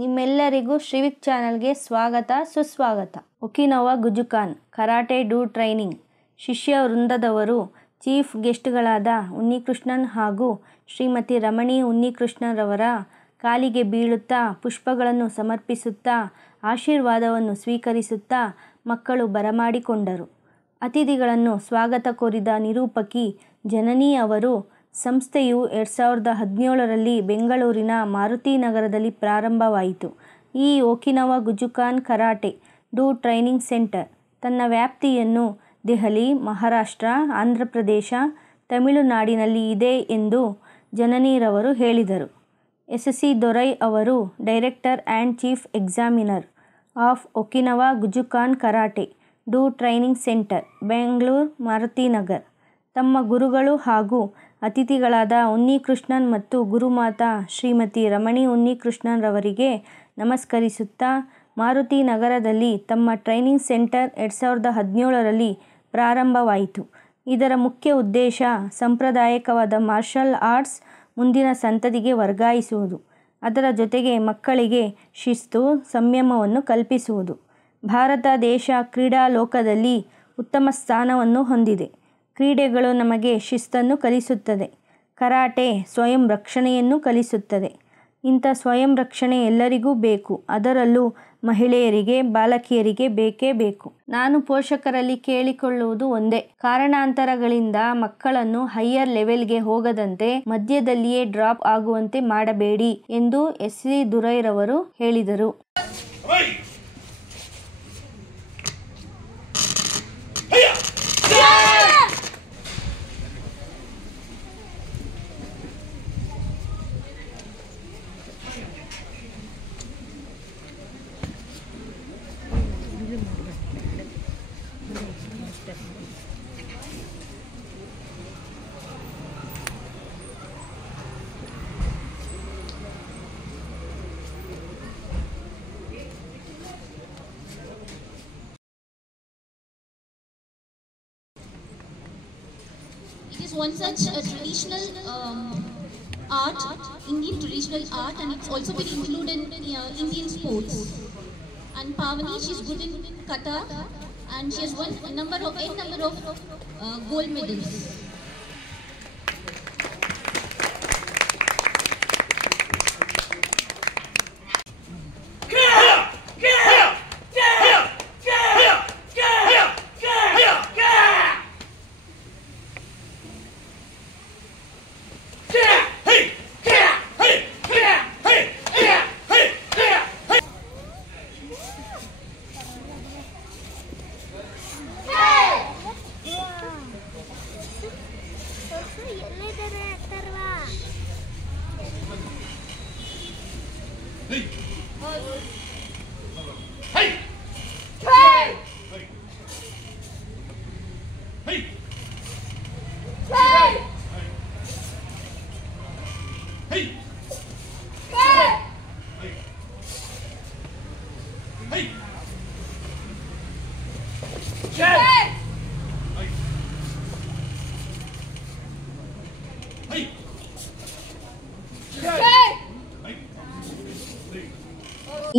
ನಿಮ್ಮೆಲ್ಲರಿಗೂ ಶ್ರೀವಿಕ್ ಚಾನಲ್ಗೆ ಸ್ವಾಗತ ಸುಸ್ವಾಗತ. ಒಕಿನವಾ ಗುಜುಕಾನ್ ಕರಾಟೆ ಡೂ ಟ್ರೈನಿಂಗ್ ಶಿಷ್ಯ ವೃಂದದವರು ಚೀಫ್ ಗೆಸ್ಟ್ಗಳಾದ ಉನ್ನಿಕೃಷ್ಣನ್ ಹಾಗೂ ಶ್ರೀಮತಿ ರಮಣಿ ಉನ್ನಿಕೃಷ್ಣರವರ ಕಾಲಿಗೆ ಬೀಳುತ್ತಾ ಪುಷ್ಪಗಳನ್ನು ಸಮರ್ಪಿಸುತ್ತಾ ಆಶೀರ್ವಾದವನ್ನು ಸ್ವೀಕರಿಸುತ್ತಾ ಮಕ್ಕಳು ಬರಮಾಡಿಕೊಂಡರು. ಅತಿಥಿಗಳನ್ನು ಸ್ವಾಗತ ಕೋರಿದ ನಿರೂಪಕಿ ಜನನಿ ಅವರು, ಸಂಸ್ಥೆಯು 2017ರಲ್ಲಿ ಬೆಂಗಳೂರಿನ ಮಾರುತಿ ನಗರದಲ್ಲಿ ಪ್ರಾರಂಭವಾಯಿತು. ಈ ಒಕಿನವಾ Gojukan karate do training centre ತನ್ನ ವ್ಯಾಪ್ತಿಯನ್ನು ದೆಹಲಿ, ಮಹಾರಾಷ್ಟ್ರ, ಆಂಧ್ರಪ್ರದೇಶ, ತಮಿಳುನಾಡಿನಲ್ಲಿ ಇದೆ ಎಂದು ಜನನಿರವರು ಹೇಳಿದರು. ಎಸ್.ಸಿ. ದೊರೈ ಅವರು, director and chief examiner of Okinawa Gojukan karate do training centre, Bengaluru, Maruthinagar, ತಮ್ಮ ಗುರುಗಳು ಹಾಗೂ ಅತಿಥಿಗಳಾದ ಉನ್ನಿಕೃಷ್ಣನ್ ಮತ್ತು ಗುರುಮಾತಾ ಶ್ರೀಮತಿ ರಮಣಿ ಉನ್ನಿಕೃಷ್ಣನ್ರವರಿಗೆ ನಮಸ್ಕರಿಸುತ್ತಾ, ಮಾರುತಿ ನಗರದಲ್ಲಿ ತಮ್ಮ ಟ್ರೈನಿಂಗ್ ಸೆಂಟರ್ 2017ರಲ್ಲಿ ಪ್ರಾರಂಭವಾಯಿತು. ಇದರ ಮುಖ್ಯ ಉದ್ದೇಶ ಸಾಂಪ್ರದಾಯಿಕವಾದ ಮಾರ್ಷಲ್ ಆರ್ಟ್ಸ್ ಮುಂದಿನ ಸಂತತಿಗೆ ವರ್ಗಾಯಿಸುವುದು, ಅದರ ಜೊತೆಗೆ ಮಕ್ಕಳಿಗೆ ಶಿಸ್ತು, ಸಂಯಮವನ್ನು ಕಲ್ಪಿಸುವುದು. ಭಾರತ ದೇಶ ಕ್ರೀಡಾ ಲೋಕದಲ್ಲಿ ಉತ್ತಮ ಸ್ಥಾನವನ್ನು ಹೊಂದಿದೆ. ಕ್ರೀಡೆಗಳು ನಮಗೆ ಶಿಸ್ತನ್ನು ಕಲಿಸುತ್ತದೆ. ಕರಾಟೆ ಸ್ವಯಂ ರಕ್ಷಣೆಯನ್ನು ಕಲಿಸುತ್ತದೆ. ಇಂಥ ಸ್ವಯಂ ರಕ್ಷಣೆ ಎಲ್ಲರಿಗೂ ಬೇಕು, ಅದರಲ್ಲೂ ಮಹಿಳೆಯರಿಗೆ, ಬಾಲಕಿಯರಿಗೆ ಬೇಕೇ ಬೇಕು. ನಾನು ಪೋಷಕರಲ್ಲಿ ಕೇಳಿಕೊಳ್ಳುವುದು ಒಂದೇ, ಕಾರಣಾಂತರಗಳಿಂದ ಮಕ್ಕಳನ್ನು ಹೈಯರ್ ಲೆವೆಲ್ಗೆ ಹೋಗದಂತೆ ಮಧ್ಯದಲ್ಲಿಯೇ ಡ್ರಾಪ್ ಆಗುವಂತೆ ಮಾಡಬೇಡಿ ಎಂದು ಎಸ್.ಸಿ. ದೊರೈರವರು ಹೇಳಿದರು. It is one such a traditional art, Indian traditional art, and it's also been included in Indian sports. And Pavani, she's good in kata, and she has won a number of gold medals.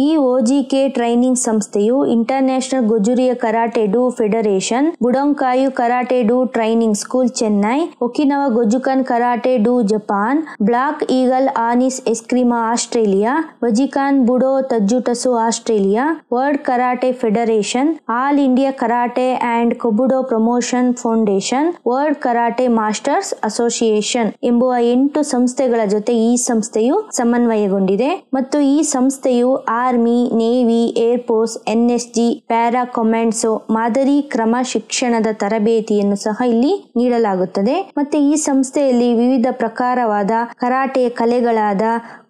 ಈ OGK training ಸಂಸ್ಥೆಯು international Gojuryu karate do federation, Budokai karate do training school Chennai, Okinawa Gojukan karate do Japan, black eagle arnis eskrima Australia, Wajikan budo taijutsu Australia, world karate federation, all India karate and kobudo promotion foundation, world karate masters association ಎಂಬುವ 8 ಸಂಸ್ಥೆಗಳ ಜೊತೆ ಈ ಸಂಸ್ಥೆಯು ಸಮನ್ವಯಗೊಂಡಿದೆ ಮತ್ತು ಈ ಸಂಸ್ಥೆಯು army, navy, air force, NSG, para commandos ಮಾದರಿ ಕ್ರಮ ಶಿಕ್ಷಣದ ತರಬೇತಿಯನ್ನು ಸಹ ಇಲ್ಲಿ ನೀಡಲಾಗುತ್ತದೆ. ಮತ್ತೆ ಈ ಸಂಸ್ಥೆಯಲ್ಲಿ ವಿವಿಧ ಪ್ರಕಾರವಾದ ಕರಾಟೆಯ ಕಲೆಗಳಾದ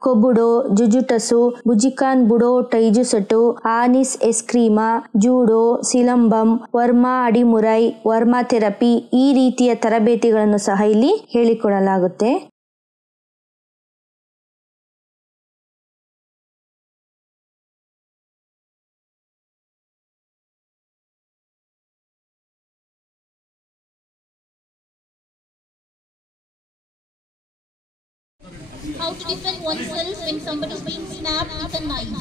ಕೊಬುಡೋ, ಜುಜುಟಸು, ಬುಜಿಕಾನ್ ಬುಡೋ ಟೈಜುಸಟು, ಆನಿಸ್ ಎಸ್ಕ್ರಿಮಾ, ಜೂಡೋ, ಸಿಲಂಬಂ, ವರ್ಮಾ ಅಡಿಮುರೈ, ವರ್ಮಾ ಥೆರಪಿ ಈ ರೀತಿಯ ತರಬೇತಿಗಳನ್ನು ಸಹ ಇಲ್ಲಿ ಹೇಳಿಕೊಡಲಾಗುತ್ತೆ. how to defend oneself when somebody is being snapped with a knife.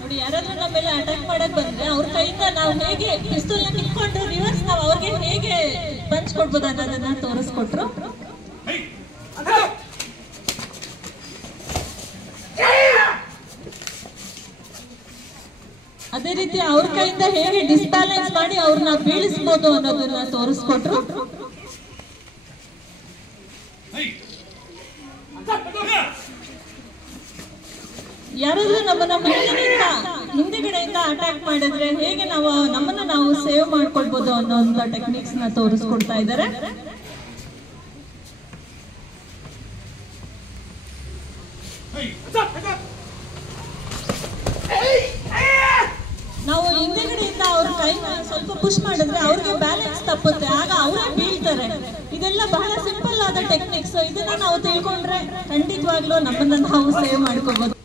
ನೋಡಿ, ಯಾರಾದ್ರೂ ನಮ್ಮ ಮೇಲೆ ಅಟ್ಯಾಕ್ ಮಾಡಕ್ ಬಂದ್ರೆ ಅವ್ರ ಕೈಯಿಂದ ನಾವು ಹೇಗೆ ಪಿಸ್ತೂಲ್ ನ ಕಿತ್ಕೊಂಡು ರಿವರ್ಸ್ ನಾವು ಅವ್ರಿಗೆ ಹೇಗೆ ಪಂಚ್ ಕೊಡ್ಬೋದು ಅನ್ನೋದನ್ನ ತೋರಿಸ್ಕೊಟ್ರು. ಅದೇ ರೀತಿ ಅವ್ರ ಕೈಯಿಂದ ಹೇಗೆ ಡಿಸ್ಬ್ಯಾಲೆನ್ಸ್ ಮಾಡಿ ಅವ್ರನ್ನ ಬೀಳಿಸಬಹುದು ಅನ್ನೋದನ್ನ ತೋರಿಸ್ಕೊಟ್ರು. ಯಾರಾದ್ರೂ ನಮ್ಮನ್ನ ಹಿಂದೆಗಡೆಯಿಂದ ಅಟ್ಯಾಕ್ ಮಾಡಿದ್ರೆ ಹೇಗೆ ನಾವು ನಮ್ಮನ್ನ ನಾವು ಸೇವ್ ಮಾಡ್ಕೊಳ್ಬಹುದು ಅನ್ನೋ ಟೆಕ್ನಿಕ್ಸ್ ನ ತೋರಿಸ್ಕೊಡ್ತಾ ಇದ್ದಾರೆ. ನಾವು ಹಿಂದೆಗಡೆಯಿಂದ ಅವ್ರ ಕೈನ ಸ್ವಲ್ಪ ಪುಷ್ ಮಾಡಿದ್ರೆ ಅವ್ರಿಗೆ ಬ್ಯಾಲೆನ್ಸ್ ತಪ್ಪುತ್ತೆ, ಆಗ ಅವರೇ ಬೀಳ್ತಾರೆ. ಇದೆಲ್ಲ ಬಹಳ ಸಿಂಪಲ್ ಆದ ಟೆಕ್ನಿಕ್ಸ್. ಇದನ್ನ ನಾವು ತಿಳ್ಕೊಂಡ್ರೆ ಖಂಡಿತವಾಗ್ಲೂ ನಮ್ಮನ್ನ ನಾವು ಸೇವ್ ಮಾಡ್ಕೋಬಹುದು.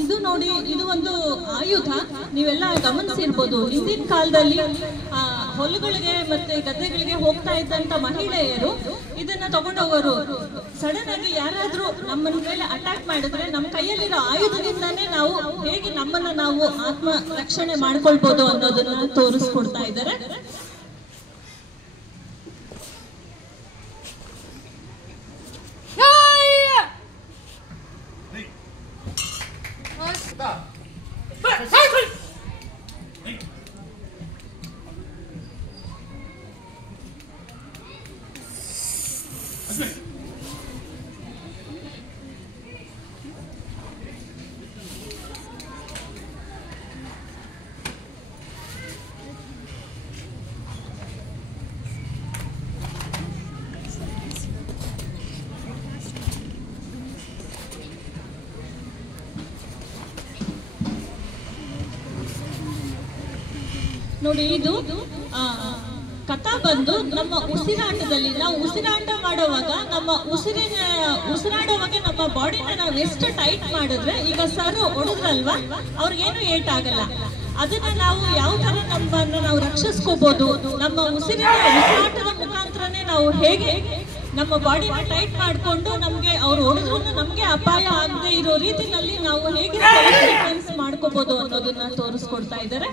ಇದು ನೋಡಿ, ಇದು ಒಂದು ಆಯುಧ. ನೀವೆಲ್ಲ ಗಮನಿಸಿರ್ಬೋದು, ಹಿಂದಿನ ಕಾಲದಲ್ಲಿ ಹೊಲಗಳಿಗೆ ಮತ್ತೆ ಗದ್ದೆಗಳಿಗೆ ಹೋಗ್ತಾ ಇದ್ದಂತ ಮಹಿಳೆಯರು ಇದನ್ನ ತಗೊಂಡೋಗೋರು. ಸಡನ್ ಆಗಿ ಯಾರಾದ್ರೂ ನಮ್ಮ ಮೇಲೆ ಅಟ್ಯಾಕ್ ಮಾಡಿದ್ರೆ ನಮ್ಮ ಕೈಯಲ್ಲಿರೋ ಆಯುಧದಿಂದಾನೇ ನಾವು ಹೇಗೆ ನಮ್ಮನ್ನ ನಾವು ಆತ್ಮ ರಕ್ಷಣೆ ಮಾಡ್ಕೊಳ್ಬಹುದು ಅನ್ನೋದನ್ನ ತೋರಿಸ್ಕೊಡ್ತಾ ಇದ್ದಾರೆ. ನೋಡಿ, ಇದು ಕಥಾ ಬಂದು ನಮ್ಮ ಉಸಿರಾಟದಲ್ಲಿ ನಾವು ಉಸಿರಾಟ ಮಾಡುವಾಗ ನಮ್ಮ ಉಸಿರಾಡುವಾಗ ನಮ್ಮ ಬಾಡಿನ ನಾವು ಎಷ್ಟು ಟೈಟ್ ಮಾಡಿದ್ರೆ, ಈಗ ಸರ್ ಹೊಡೆದ್ರಲ್ವಾ ಅವ್ರಿಗೇನು ಏಟ್ ಆಗಲ್ಲ. ಅದನ್ನ ನಾವು ಯಾವ ತರ ನಮ್ಮನ್ನು ನಾವು ರಕ್ಷಿಸ್ಕೋಬಹುದು, ನಮ್ಮ ಉಸಿರಾಟದ ಮುಖಾಂತರನೇ ನಾವು ಹೇಗೆ ನಮ್ಮ ಬಾಡಿನ ಟೈಟ್ ಮಾಡಿಕೊಂಡು ನಮ್ಗೆ ಅವ್ರು ಹೊಡೆದ್ರು ನಮ್ಗೆ ಅಪಾಯ ಆಗದೆ ಇರೋ ರೀತಿನಲ್ಲಿ ನಾವು ಹೇಗೆ ಡಿಫೆನ್ಸ್ ಮಾಡ್ಕೋಬಹುದು ಅನ್ನೋದನ್ನ ತೋರಿಸ್ಕೊಡ್ತಾ ಇದ್ದಾರೆ.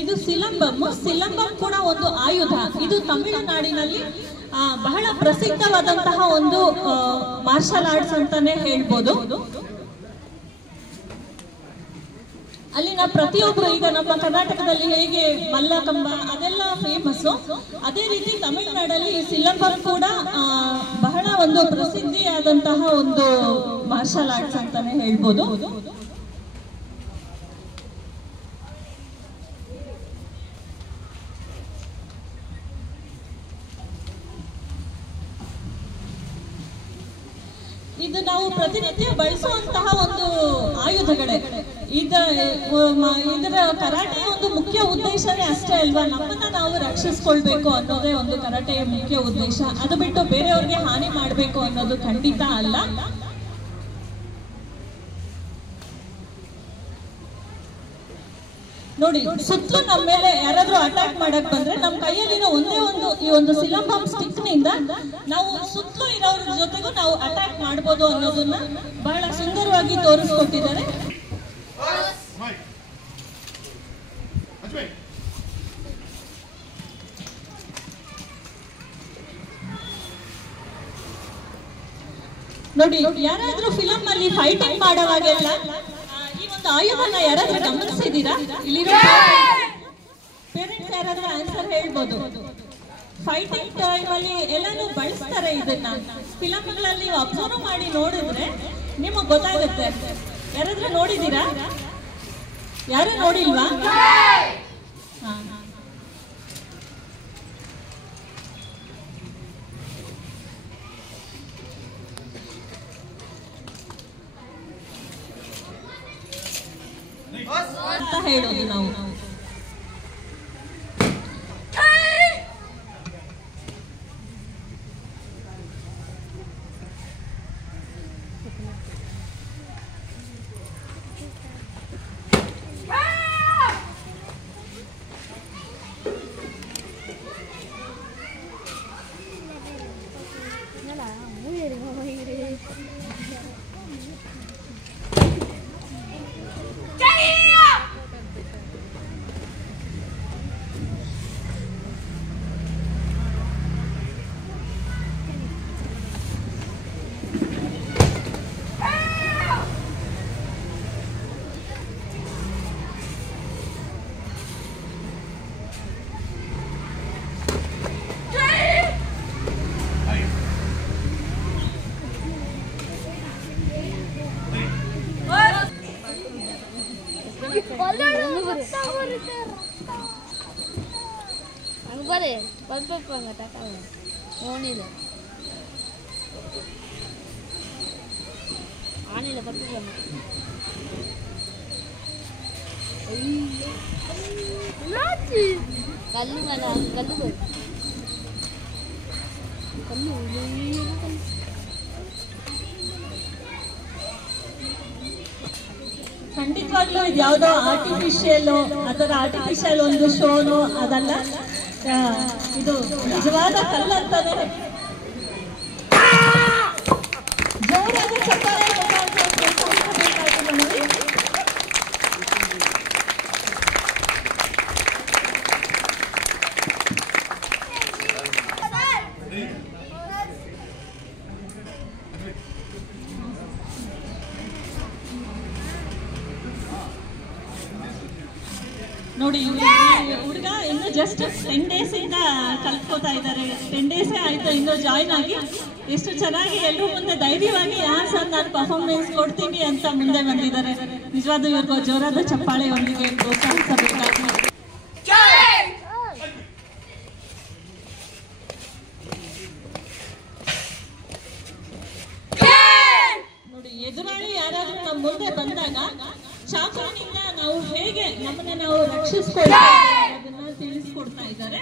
ಇದು ಸಿಲಂಬಂ ಕೂಡ ಒಂದು ಆಯುಧ. ಇದು ತಮಿಳುನಾಡಿನಲ್ಲಿ ಬಹಳ ಪ್ರಸಿದ್ಧವಾದಂತಹ ಒಂದು ಮಾರ್ಷಲ್ ಆರ್ಟ್ಸ್ ಅಂತಾನೆ ಹೇಳ್ಬೋದು. ಅಲ್ಲಿನ ಪ್ರತಿಯೊಬ್ಬರು, ಈಗ ನಮ್ಮ ಕರ್ನಾಟಕದಲ್ಲಿ ಹೇಗೆ ಮಲ್ಲಕಂಬ ಅದೆಲ್ಲ ಫೇಮಸ್, ಅದೇ ರೀತಿ ತಮಿಳುನಾಡಲ್ಲಿ ಸಿಲಂಬಂ ಕೂಡ ಬಹಳ ಒಂದು ಪ್ರಸಿದ್ಧಿಯಾದಂತಹ ಒಂದು ಮಾರ್ಷಲ್ ಆರ್ಟ್ಸ್ ಅಂತಾನೆ ಹೇಳ್ಬೋದು. ಇದು ನಾವು ಪ್ರತಿನಿತ್ಯ ಬಳಸುವಂತಹ ಒಂದು ಆಯುಧಗಳೇ. ಇದರ ಕರಾಟೆಯ ಒಂದು ಮುಖ್ಯ ಉದ್ದೇಶನೇ ಅಷ್ಟೇ ಅಲ್ವಾ, ನಮ್ಮನ್ನ ನಾವು ರಕ್ಷಿಸ್ಕೊಳ್ಬೇಕು ಅನ್ನೋದೇ ಒಂದು ಕರಾಟೆಯ ಮುಖ್ಯ ಉದ್ದೇಶ. ಅದು ಬಿಟ್ಟು ಬೇರೆಯವ್ರಿಗೆ ಹಾನಿ ಮಾಡಬೇಕು ಅನ್ನೋದು ಖಂಡಿತ ಅಲ್ಲ. ನೋಡಿ, ಸುತ್ತಲೂ ನಮ್ಮ ಮೇಲೆ ಯಾರಾದ್ರೂ ಅಟ್ಯಾಕ್ ಮಾಡಕ್ ಬಂದ್ರೆ ನಮ್ಮ ಕೈಯಲ್ಲಿರೋ ಈ ಒಂದು ಸಿಲಂಬಂ ಸ್ಟಿಕ್ ನಿಂದ ನಾವು ಸುತ್ತಲೂ ಇರೋರ ಜೊತೆಗೂ ನಾವು ಅಟ್ಯಾಕ್ ಮಾಡಬಹುದು ಅನ್ನೋದನ್ನ ಬಹಳ ಸುಂದರವಾಗಿ ತೋರಿಸ್ಕೊಟ್ಟಿದ್ದಾರೆ. ನೋಡಿ, ಯಾರಾದ್ರೂ ಫಿಲಂ ಅಲ್ಲಿ ಫೈಟಿಂಗ್ ಮಾಡೋವಾಗೆಲ್ಲ ಈ ಒಂದು ಆಯುಧನ ಯಾರಾದ್ರೂ ಗಮನಿಸಿದೀರಾ? ಇಲ್ಲಿರೋ ಪೇರೆಂಟ್ಸ್ ಯಾರಾದ್ರೂ ಆನ್ಸರ್ ಹೇಳ್ಬೋದು. ಫೈಟಿಂಗ್ ಟೈಮ್ ಅಲ್ಲಿ ಎಲ್ಲಾನು ಬಳಸ್ತಾರೆ ಇದನ್ನ. ಫಿಲಂಗಳಲ್ಲಿ ಅಬ್ಸರ್ವ್ ಮಾಡಿ ನೋಡಿದ್ರೆ ನಿಮಗ್ ಗೊತ್ತಾಗುತ್ತೆ. ಯಾರಾದ್ರೂ ನೋಡಿದೀರಾ? ಯಾರು ನೋಡಿಲ್ವಾ? ಅಂತ ಹೇಳೋದು ನಾವು. ಬರೇ ಬರ್ಬೇಕು ಟಕಾಲ ಓನಿಲ್ಲ ಆನಿಲ್ಲ ಬರ್ಬೇಕು ಕಲ್ಲು ಮೇಲೆ ಕಲ್ಲು ಬರು ಕಲ್ಲು ಖಂಡಿತವಾಗ್ಲೂ ಇದು ಯಾವುದೋ ಆರ್ಟಿಫಿಷಿಯಲ್ ಒಂದು ಶೋನು ಅದಲ್ಲ. ಇದು ನಿಜವಾದ ಕಲ್ಲಂತಾನೆ. ಜೋರಾದ ಚಪ್ಪಾಳೆ ಪ್ರೋತ್ಸಾಹಿಸಬೇಕಾಯ್ತು ನಮಗೆ. ನೋಡಿ, ಹುಡುಗ ಇನ್ನು ಜಸ್ಟ್ 10 days ಇಂದ ಕಲ್ತ್ಕೋತಾ ಇದ್ದಾರೆ. 10 days ಆಯ್ತು ಇನ್ನು ಜಾಯ್ನ್ ಆಗಿ. ಎಷ್ಟು ಚೆನ್ನಾಗಿ ಎಲ್ಲರೂ ಮುಂದೆ ಧೈರ್ಯವಾಗಿ ಸರ್ ನಾನು ಪರ್ಫಾರ್ಮೆನ್ಸ್ ಕೊಡ್ತೀನಿ ಅಂತ ಮುಂದೆ ಬಂದಿದ್ದಾರೆ. ನಿಜವಾದ ಇವ್ರಿಗೂ ಜೋರಾದ ಚಪ್ಪಾಳೆಯೊಂದಿಗೆ ಪ್ರೋತ್ಸಾಹಿಸಬೇಕಾಗಿ. ನೋಡಿ, ಎದುರಾಳಿ ಯಾರಾದ್ರೂ ನಮ್ಮ ಮುಂದೆ ಬಂದಾಗ ಚಾಕುವಿನಿಂದ ನಾವು ಹೇಗೆ ನಮ್ಮನ್ನ ನಾವು ರಕ್ಷಿಸ್ಕೊಳ್ತೇವೆ ಅದನ್ನ ತಿಳಿಸ್ಕೊಡ್ತಾ ಇದ್ದಾರೆ.